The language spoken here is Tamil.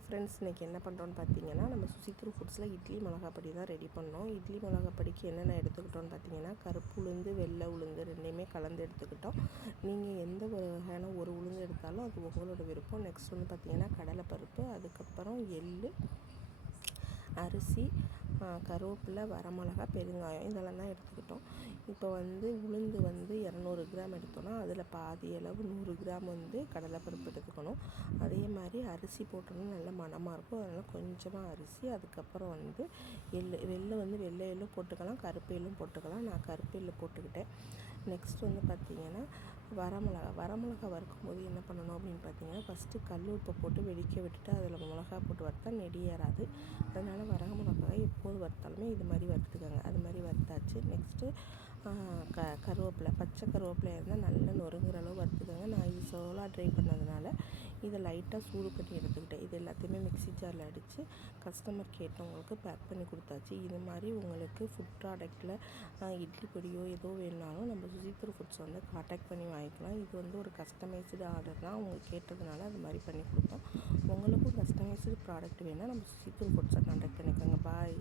ஹாய் ஃப்ரெண்ட்ஸ், இன்றைக்கி என்ன பண்ணுறோன்னு பார்த்தீங்கன்னா, நம்ம சுசித்ரு ஃபுட்ஸில் இட்லி மிளகாப்பொடி தான் ரெடி பண்ணோம். இட்லி மிளகாப்பொடிக்கு என்னென்ன எடுத்துக்கிட்டோன்னு பார்த்தீங்கன்னா, கருப்பு உளுந்து, வெள்ளை உளுந்து ரெண்டையுமே கலந்து எடுத்துக்கிட்டோம். நீங்கள் எந்த வகையான ஒரு உளுந்து எடுத்தாலும் அது உங்களோட விருப்பம். நெக்ஸ்ட் வந்து பார்த்திங்கன்னா கடலைப்பருப்பு, அதுக்கப்புறம் எள், அரிசி, கருவேப்பிலை, வரமிளகா, பெருங்காயம் இதெல்லாம் தான் எடுத்துக்கிட்டோம். இப்போ வந்து உளுந்து வந்து 200 கிராம் எடுத்தோன்னா அதில் பாதி அளவு 100 கிராம் வந்து கடலைப்பருப்பு எடுத்துக்கணும். அதே மாதிரி அரிசி போட்டோன்னா நல்ல மணமாக இருக்கும். அதனால் கொஞ்சமாக அரிசி, அதுக்கப்புறம் வந்து வெள்ளை வந்து வெள்ளை எள்ளும் போட்டுக்கலாம், கருப்பு எள்ளும் போட்டுக்கலாம். நான் கருப்பு எள்ளு போட்டுக்கிட்டேன். நெக்ஸ்ட் வந்து பார்த்திங்கன்னா வரமிளகா வறுக்கும் போது என்ன பண்ணணும் அப்படின்னு பார்த்தீங்கன்னா, ஃபஸ்ட்டு கல் உப்பை போட்டு வெடிக்க விட்டுட்டு அதில் மிளகா போட்டு வறுத்தா நெடி ஏறாது. அதனால் வரமிளகாய் எப்போது வறுத்தாலுமே இது மாதிரி வறுத்துக்கோங்க. அது மாதிரி வறுத்தாச்சு. நெக்ஸ்ட்டு கருவேப்பிலை, பச்சை கருவேப்பிலை இருந்தால் நல்லா நொறுங்குற அளவு வறுத்துக்கோங்க. நான் இது சோலா ட்ரை பண்ணதுனால இதை லைட்டாக சூடு பண்ணி எடுத்துக்கிட்டேன். இது எல்லாத்தையுமே மிக்ஸி ஜாரில் அடித்து கஸ்டமர் கேட்டவங்களுக்கு பேக் பண்ணி கொடுத்தாச்சு. இது மாதிரி உங்களுக்கு ஃபுட் ப்ராடக்ட்டில் இட்லி பொடியோ ஏதோ வேணுனாலும் நம்ம சுசித்ரு ஃபுட்ஸ் வந்து காண்டாக்ட் பண்ணி வாங்கிக்கலாம். இது வந்து ஒரு கஸ்டமைஸ்டு ஆர்டர் தான். அவங்க கேட்டதுனால அது மாதிரி பண்ணி கொடுத்தோம். உங்களுக்கும் கஸ்டமைஸ்டு ப்ராடக்ட் வேணால் நம்ம சுசித்ரு ஃபுட்ஸை காண்டாக்ட் பண்ணிக்கோங்க. பாய்.